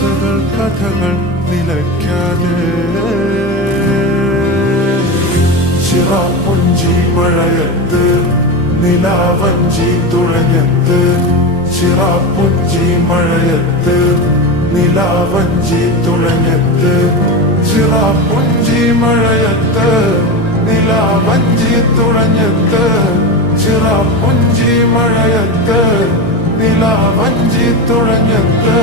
ആശകൾ കഥകൾ നിലയ്ക്കാതെ ചിറാപ്പുഞ്ചി മഴയത്ത് നിലാവഞ്ചി തുഴഞ്ഞത്ത് ചിറാപ്പുഞ്ചി മഴയത്ത് നിലാവഞ്ചി തുഴഞ്ഞത്ത് ചിറാപ്പുഞ്ചി മഴയത്ത് നിലാവഞ്ചി തുഴഞ്ഞത്ത് ചിറാപ്പുഞ്ചി മഴയത്ത് നിലാവഞ്ചി തുഴഞ്ഞത്ത്